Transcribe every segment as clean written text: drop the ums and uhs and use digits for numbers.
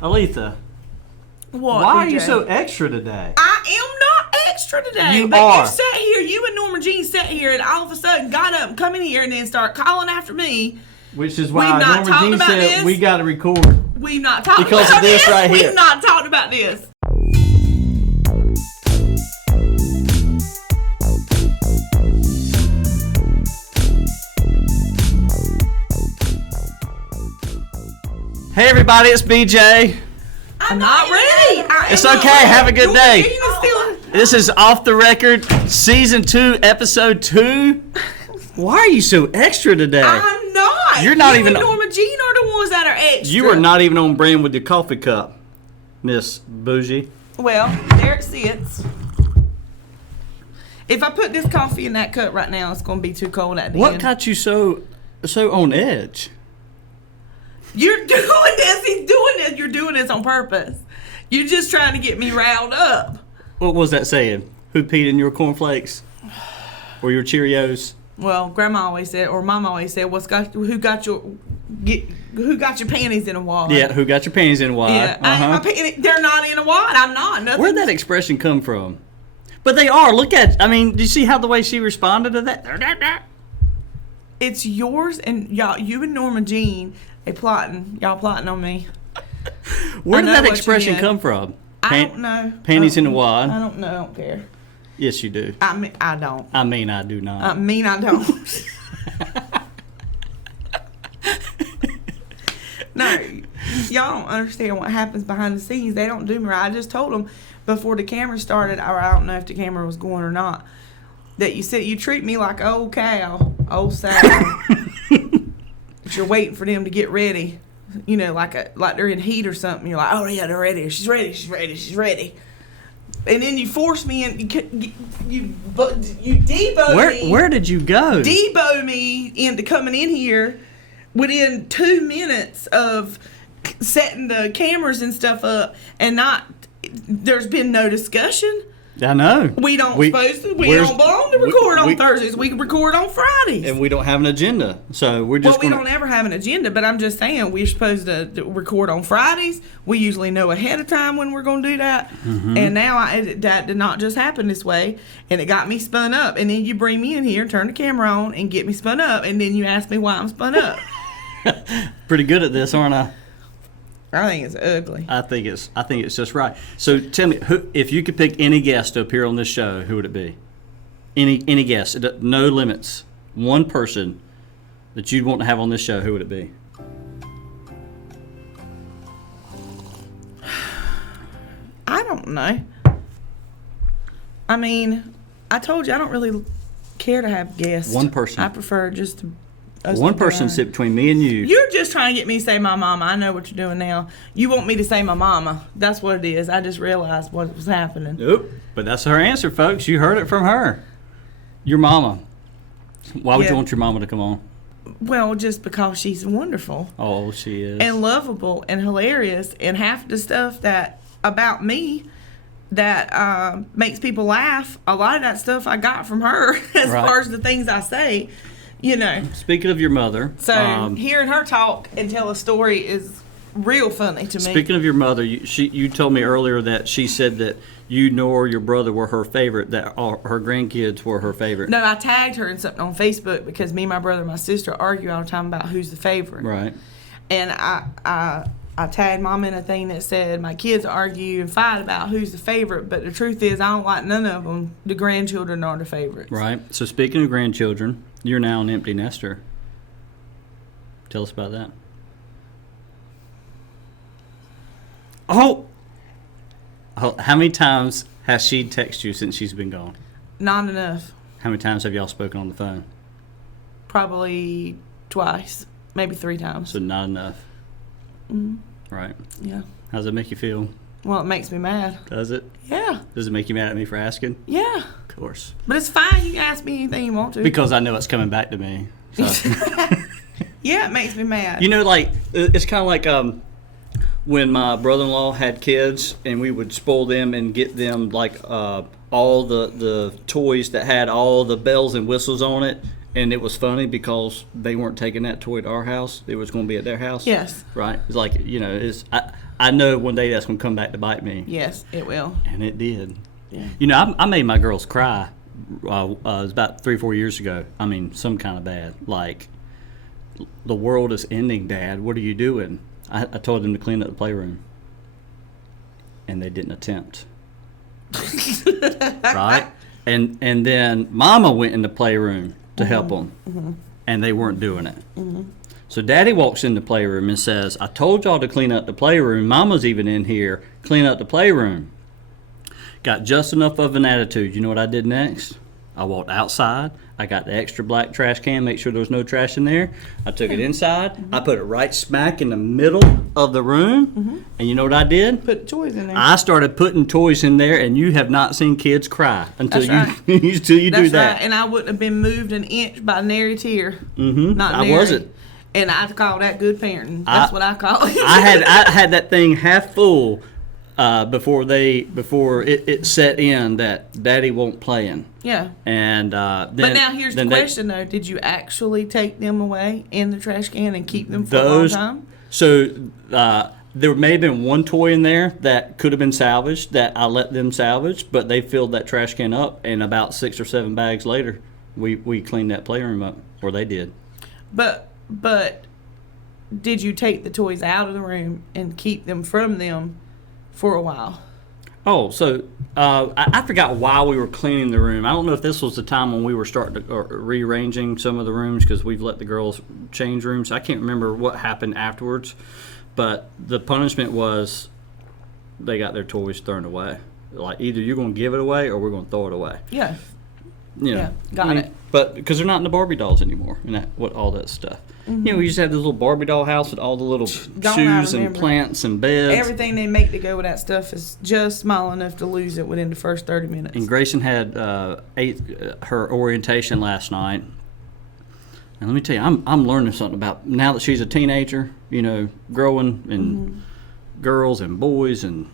Aleatha, What? why are BJ? you so extra today? I am not extra today. You but are. You sat here, you and Norma Jean sat here, and all of a sudden got up and come in here and then start calling after me. Which is why We've not Norma talked Jean about said this. we got to record. We've not talked Because about of this right here. We've not talked about this. Hey everybody, it's BJ. I'm not ready. It's okay. Have a good day. Still... This is Off the Record, Season 2, Episode 2. Why are you so extra today? I'm not. You're not you even... and Norma Jean are the ones that are extra. You are not even on brand with your coffee cup, Miss Bougie. Well, there it sits. If I put this coffee in that cup right now, it's going to be too cold at the What end. got you so on edge? You're doing this. He's doing this. You're doing this on purpose. You're just trying to get me riled up. What was that saying? Who peed in your cornflakes? Or your Cheerios? Well, Grandma always said, or Mom always said, who got your panties in a wad? Yeah, who got your panties in a wad? Yeah, they're not in a wad. I'm not. Nothing. Where'd that expression come from? But they are. Look at, do you see how the way she responded to that? It's yours and y'all. You and Norma Jean, y'all plotting on me. Where did that expression come from? I don't know. Panties in a wad? I don't know. I don't care. Yes, you do. I mean, I don't. I mean, I do not. I mean, I don't. No, y'all don't understand what happens behind the scenes. They don't do me right. I just told them before the camera started, or I don't know if the camera was going or not, that you treat me like old cow, old sow. But you're waiting for them to get ready. You know, like they're in heat or something. You're like, oh yeah, they're ready. She's ready. And then you force me in. You debo me. Where did you go? Debo me into coming in here within 2 minutes of setting the cameras and stuff up, and there's been no discussion. I know. We don't belong to record on Thursdays. We can record on Fridays. And we don't have an agenda. So we're just we don't ever have an agenda, but I'm just saying we're supposed to record on Fridays. We usually know ahead of time when we're going to do that. Mm-hmm. And now that did not just happen this way, and it got me spun up. And then you bring me in here, turn the camera on, and get me spun up, and then you ask me why I'm spun up. Pretty good at this, aren't I? I think it's ugly. I think it's just right. So tell me, if you could pick any guest to appear on this show, who would it be? Any guest, no limits. One person that you'd want to have on this show, who would it be? I don't know. I mean, I told you I don't really care to have guests. One person. I prefer just one person sit between me and you. You're just trying to get me to say my mama. I know what you're doing now. You want me to say my mama. That's what it is. I just realized what was happening. Nope. But that's her answer, folks. You heard it from her. Your mama. Why would you want your mama to come on? Well, just because she's wonderful. Oh, she is. And lovable and hilarious. And half the stuff about me that makes people laugh, a lot of that stuff I got from her as far as the things I say. You know. Speaking of your mother. So hearing her talk and tell a story is real funny to me. Speaking of your mother, you told me earlier that she said that you nor your brother were her favorite, that her grandkids were her favorite. No, I tagged her in something on Facebook because me, my brother, and my sister argue all the time about who's the favorite. Right. And I tagged Mom in a thing that said my kids argue and fight about who's the favorite, but the truth is I don't like none of them. The grandchildren are the favorites. Right. So speaking of grandchildren, you're now an empty nester. Tell us about that. Oh, how many times has she texted you since she's been gone? Not enough. How many times have y'all spoken on the phone? Probably twice, maybe 3 times. So not enough. Mm-hmm. Right. Yeah. How does it make you feel? Well, it makes me mad. Does it? Yeah. Does it make you mad at me for asking? Yeah. Of course. But it's fine. You can ask me anything you want to. Because I know it's coming back to me. So. Yeah, it makes me mad. You know, like, it's kind of like when my brother-in-law had kids and we would spoil them and get them, like, all the toys that had all the bells and whistles on it. And it was funny because they weren't taking that toy to our house. It was going to be at their house. Yes. Right? It's like, you know, I know one day that's going to come back to bite me. Yes, it will. And it did. Yeah. You know, I made my girls cry. It was about 3-4 years ago. I mean, some kind of bad. Like, the world is ending, Dad. What are you doing? I told them to clean up the playroom. And they didn't attempt. Right? And then Mama went in the playroom to help them. Mm-hmm. And they weren't doing it. Mm-hmm. So Daddy walks in the playroom and says, I told y'all to clean up the playroom. Mama's even in here. Clean up the playroom. Got just enough of an attitude. You know what I did next? I walked outside. I got the extra black trash can, make sure there was no trash in there. I took it inside. Mm-hmm. I put it right smack in the middle of the room. Mm-hmm. And you know what I did? Put toys in there. I started putting toys in there, and you have not seen kids cry until until you do that. Right. And I wouldn't have been moved an inch by nary tear. Mm-hmm. Not I nary. wasn't. And I call that good parenting. That's what I call it. I had that thing half full before it set in that Daddy won't play in. Yeah. And but now here's the question though: did you actually take them away in the trash can and keep them for a long time? So there may have been one toy in there that could have been salvaged that I let them salvage, but they filled that trash can up, and about 6 or 7 bags later, we cleaned that playroom up, or they did. But did you take the toys out of the room and keep them from them for a while? Oh, so I forgot why we were cleaning the room. I don't know if this was the time when we were starting to rearranging some of the rooms because we've let the girls change rooms. I can't remember what happened afterwards, but the punishment was they got their toys thrown away. Like, either you're going to give it away or we're going to throw it away. Yeah. You know, yeah, got it. But because they're not in the Barbie dolls anymore and all that stuff. Mm-hmm. You know, we used to have this little Barbie doll house with all the little shoes and plants and beds. Everything they make to go with that stuff is just small enough to lose it within the first 30 minutes. And Grayson had her orientation last night. And let me tell you, I'm learning something about, now that she's a teenager, you know, growing and girls and boys and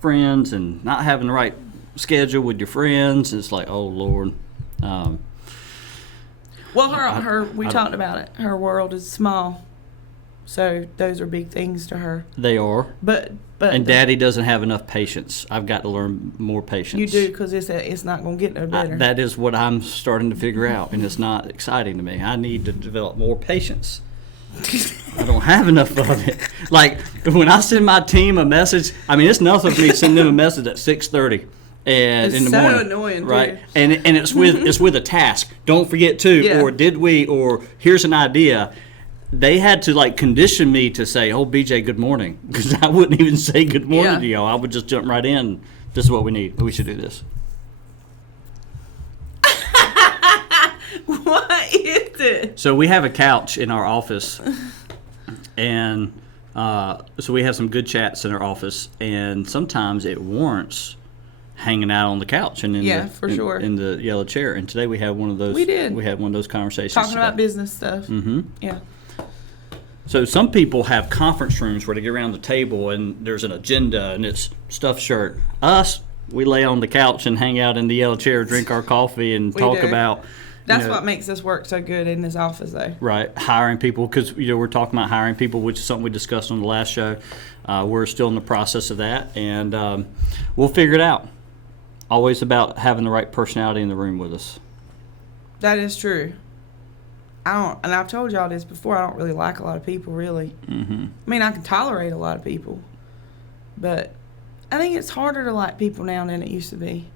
friends and not having the right schedule with your friends. It's like, oh Lord. Well, we talked about it. Her world is small, so those are big things to her. They are. But Daddy doesn't have enough patience. I've got to learn more patience. You do, because it's not going to get no better. That is what I'm starting to figure out, and it's not exciting to me. I need to develop more patience. I don't have enough of it. Like, when I send my team a message, I mean, it's nothing for me to send them a message at 6:30. And it's in the morning, annoying, right? too. And it's with a task. Don't forget to, or did we, or here's an idea. They had to like condition me to say, "Oh, BJ, good morning," because I wouldn't even say good morning to y'all. I would just jump right in. This is what we need. We should do this. What is it? So we have a couch in our office, and so we have some good chats in our office, and sometimes it warrants hanging out on the couch and in the yellow chair. And today we had one of those. We did. We had one of those conversations. Talking about business stuff. Mm-hmm. Yeah. So some people have conference rooms where they get around the table and there's an agenda and it's stuffed shirt. Us, we lay on the couch and hang out in the yellow chair, drink our coffee, and talk about. That's what makes us work so good in this office, though. Right, hiring people, because we're talking about hiring people, which is something we discussed on the last show. We're still in the process of that, and we'll figure it out. Always about having the right personality in the room with us. That is true. And I've told y'all this before, I don't really like a lot of people, really. Mm-hmm. I mean, I can tolerate a lot of people, but I think it's harder to like people now than it used to be.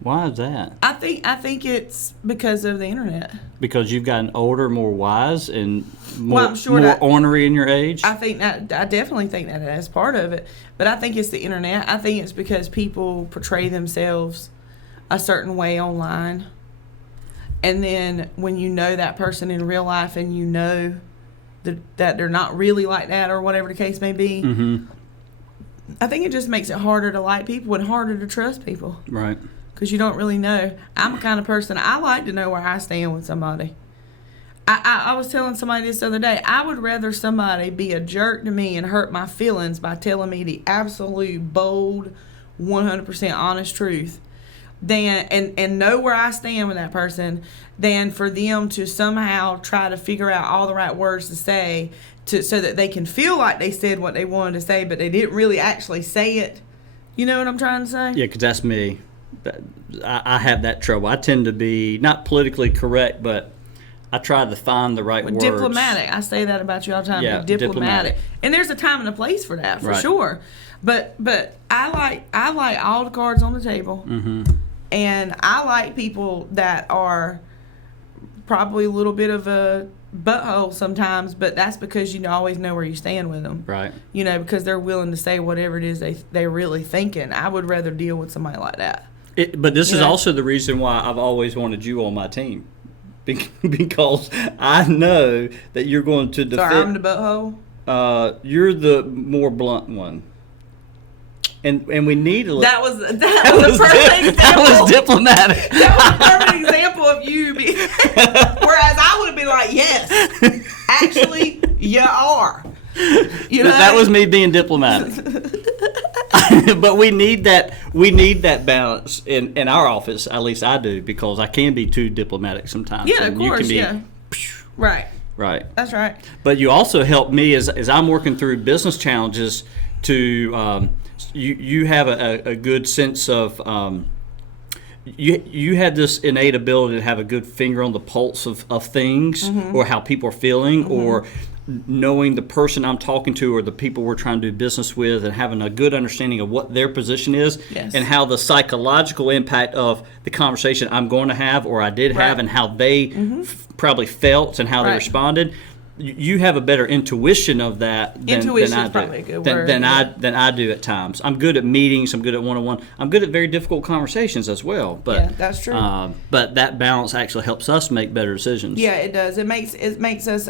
Why is that? I think it's because of the internet. Because you've gotten older, more wise, and more ornery in your age? I definitely think that that's part of it. But I think it's the internet. I think it's because people portray themselves a certain way online. And then when you know that person in real life and you know that they're not really like that or whatever the case may be, mm-hmm. I think it just makes it harder to like people and harder to trust people. Right. Because you don't really know. I'm the kind of person, I like to know where I stand with somebody. I was telling somebody this the other day, I would rather somebody be a jerk to me and hurt my feelings by telling me the absolute bold, 100% honest truth than and know where I stand with that person than for them to somehow try to figure out all the right words to say so that they can feel like they said what they wanted to say, but they didn't really actually say it. You know what I'm trying to say? Yeah, because that's me. I have that trouble. I tend to be not politically correct, but I try to find the right words. Diplomatic. I say that about you all the time. Yeah, diplomatic. And there's a time and a place for that, for sure. But I like all the cards on the table. Mm-hmm. And I like people that are probably a little bit of a butthole sometimes, but that's because you always know where you stand with them. Right. Because they're willing to say whatever it is they're really thinking. I would rather deal with somebody like that. But this is also the reason why I've always wanted you on my team. Because I know that you're going to defend. So I'm the butthole? You're the more blunt one. And we need a that was a perfect example. That was diplomatic. That was a perfect example of you. Whereas I would have been like, yes, actually, you are. That was me being diplomatic. But we need that balance in our office. At least I do, because I can be too diplomatic sometimes. Yeah, of course. Right. Right. That's right. But you also help me as I'm working through business challenges to. You have a good sense of you have this innate ability to have a good finger on the pulse of things, mm-hmm. or how people are feeling, mm-hmm. or knowing the person I'm talking to or the people we're trying to do business with, and having a good understanding of what their position is, yes. and how the psychological impact of the conversation I'm going to have or I did have, and how they mm-hmm. probably felt and how they right. responded. You have a better intuition of that than I do. Probably a good word. Than I do at times. I'm good at meetings. I'm good at one-on-one. I'm good at very difficult conversations as well. But yeah, that's true. But that balance actually helps us make better decisions. Yeah, it does. It makes us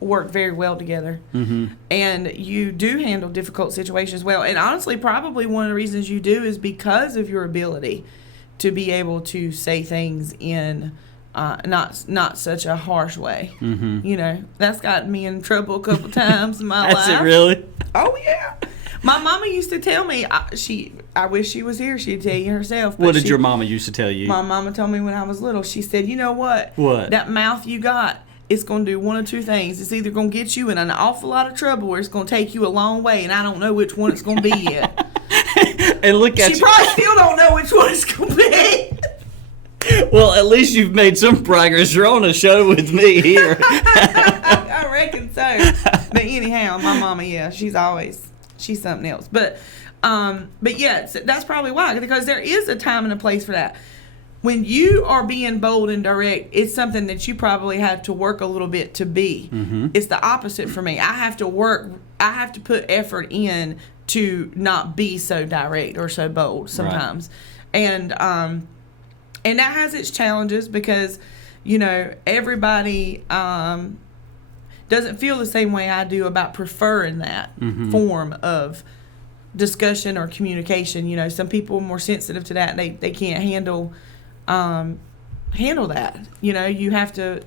work very well together. Mm-hmm. And you do handle difficult situations well. And honestly, probably one of the reasons you do is because of your ability to be able to say things in not such a harsh way. Mm-hmm. That's gotten me in trouble a couple times in my life. That's it, really? Oh yeah. My mama used to tell me. I wish she was here. She'd tell you herself. What did your mama used to tell you? My mama told me when I was little. She said, "You know what? What? That mouth you got, it's going to do one of two things. It's either going to get you in an awful lot of trouble, or it's going to take you a long way, and I don't know which one it's going to be yet." And look at you. She probably still don't know which one it's going to be. Well, at least you've made some progress. You're on a show with me here. I reckon so. But anyhow, my mama, yeah, she's something else. But yeah, that's probably why, because there is a time and a place for that. When you are being bold and direct, it's something that you probably have to work a little bit to be. Mm-hmm. It's the opposite for me. I have to put effort in to not be so direct or so bold sometimes. Right. And that has its challenges because, everybody doesn't feel the same way I do about preferring that mm-hmm. form of discussion or communication. Some people are more sensitive to that. They can't handle that. You have to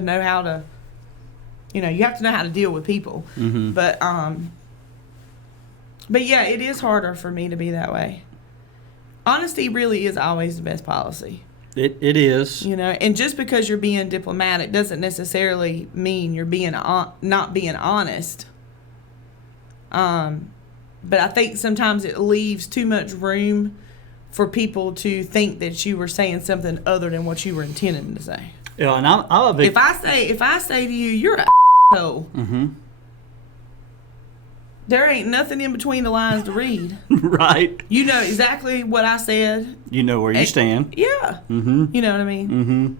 know how to, you have to know how to deal with people. Mm-hmm. But yeah, it is harder for me to be that way. Honesty really is always the best policy. It is. And just because you're being diplomatic doesn't necessarily mean you're being not being honest. But I think sometimes it leaves too much room for people to think that you were saying something other than what you were intending to say. Yeah, and I'm a big. If I say to you, you're a asshole. Mm-hmm. There ain't nothing in between the lines to read. Right. You know exactly what I said. You know where you stand. Yeah. Mm-hmm. You know what I mean? Mm-hmm.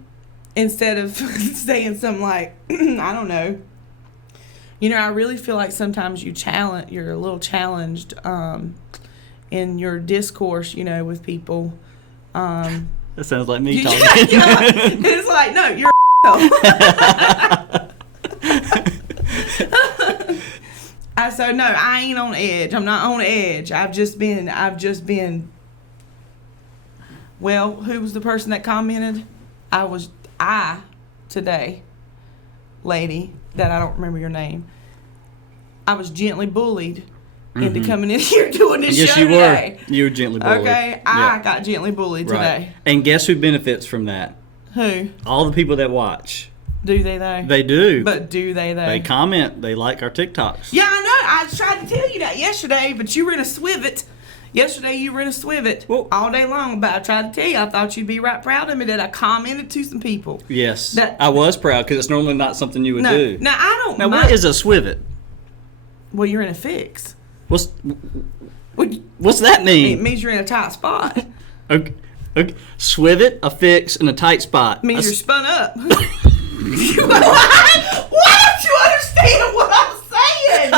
Instead of saying something like, I don't know. I really feel like sometimes you're a little challenged in your discourse, with people. That sounds like me talking. It's like, no, you're So no, I ain't on edge. I'm not on edge. I've just been. Well, who was the person that commented? Today, lady, that I don't remember your name. I was gently bullied into coming in here doing this show today. Yes, you were gently bullied. Okay, I got gently bullied today. And guess who benefits from that? Who? All the people that watch. Do they though? They do. But do they though? They comment. They like our TikToks. Yeah, I know. I tried to tell you that yesterday, but you were in a swivet. Yesterday you were in a swivet all day long, but I tried to tell you, I thought you'd be right proud of me that I commented to some people. Yes, I was proud because it's normally not something you would do. Now, I don't Now, what is a swivet? Well, you're in a fix. What's that mean? It means you're in a tight spot. Okay. Swivet, a fix, and a tight spot. It means you're spun up. Why don't you understand what I'm saying?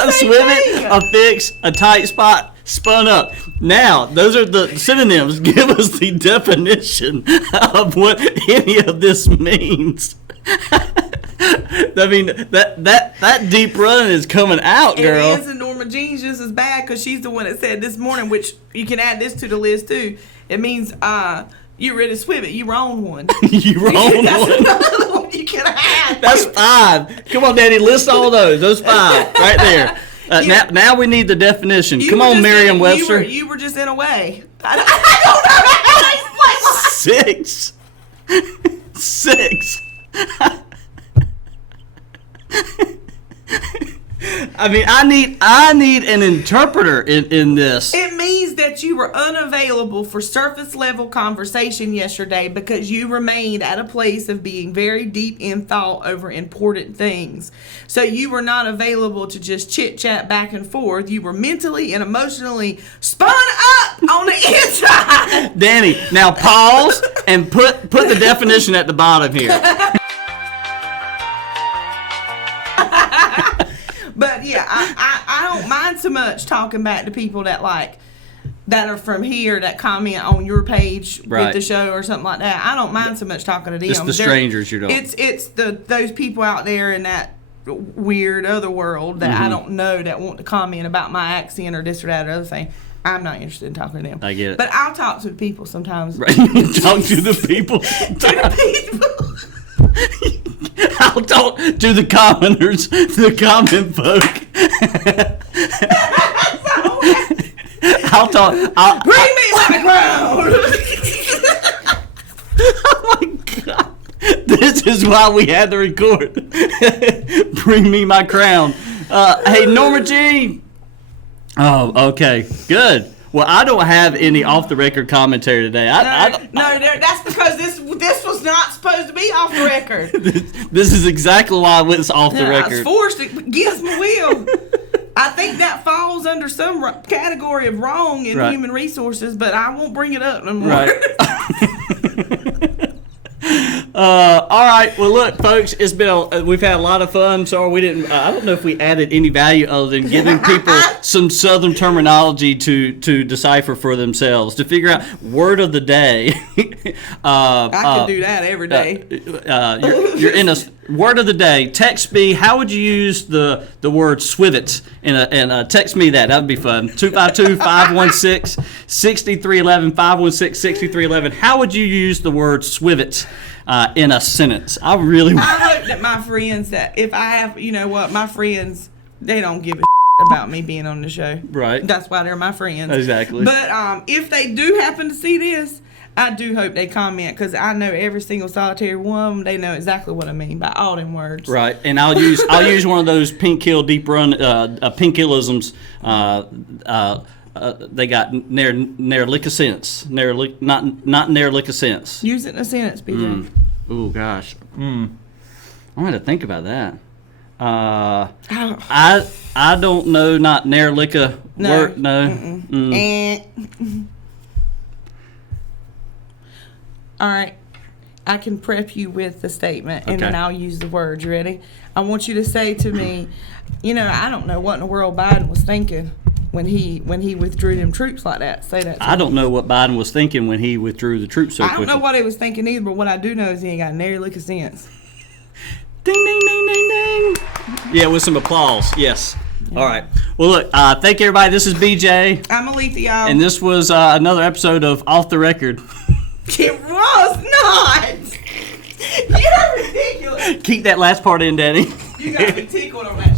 A swivet, a fix, a tight spot, spun up. Now, those are the synonyms. Give us the definition of what any of this means. I mean, that deep run is coming out, girl. It is, and Norma Jean's just as bad because she's the one that said this morning, which you can add this to the list too. It means you ready to swivet. You wrong one. You wrong That's one. another one you can add. That's 5. Come on, Daddy, list all those. Those 5 right there. Now we need the definition. Come on, Merriam-Webster. You were just in a way. I don't know how to explain. 6. I mean, I need an interpreter in this. It means that you were unavailable for surface level conversation yesterday because you remained at a place of being very deep in thought over important things. So you were not available to just chit chat back and forth. You were mentally and emotionally spun up on the inside. Danny, now pause and put the definition at the bottom here. But yeah, I don't mind so much talking back to people that are from here that comment on your page with the show or something like that. I don't mind so much talking to them. It's the strangers you don't. It's those people out there in that weird other world that I don't know that want to comment about my accent or this or that or other thing. I'm not interested in talking to them. I get it. But I'll talk to the people sometimes. Right. Talk to the people. To the people. I'll talk to the commenters, the comment folk. Bring me my crown. Oh my God. This is why we had to record. Bring me my crown. Hey, Norma Jean. Oh, okay. Good. Well, I don't have any off-the-record commentary today. That's because this was not supposed to be off the record. This is exactly why it's off the record. I was forced against my will. I think that falls under some category of wrong in human resources, but I won't bring it up no more. Right. All right. Well, look, folks, it's been we've had a lot of fun. Sorry we didn't. I don't know if we added any value other than giving people some Southern terminology to decipher for themselves, to figure out word of the day. I can do that every day. You're in a word of the day. Text me. How would you use the word swivet? And text me that. That'd be fun. 252-516-6311. 516-6311. How would you use the word swivet in a sentence? I hope that my friends, that if I have, my friends, they don't give a about me being on the show. Right. That's why they're my friends. Exactly. But if they do happen to see this, I do hope they comment, because I know every single solitary one of them, they know exactly what I mean by all them words. Right. And I'll use one of those pink hill deep run pink hillisms. They got near lick a sense. Not near lick a sense. Use it in a sentence, BJ. Oh gosh. I'm gonna think about that. I don't know. Not near lick a word. No. All right. I can prep you with the statement, and then I'll use the words. You ready? I want you to say to me, I don't know what in the world Biden was thinking when he withdrew them troops like that. Say that to me. I don't know what Biden was thinking when he withdrew the troops so quickly. I don't know what he was thinking either, but what I do know is he ain't got nary lick of sense. Ding, ding, ding, ding, ding. Yeah, with some applause. Yes. All right. Well, look, thank you, everybody. This is BJ. I'm Aleatha, y'all. And this was another episode of Off the Record. It was not. You're ridiculous. Keep that last part in, Daddy. You got me tickled on that.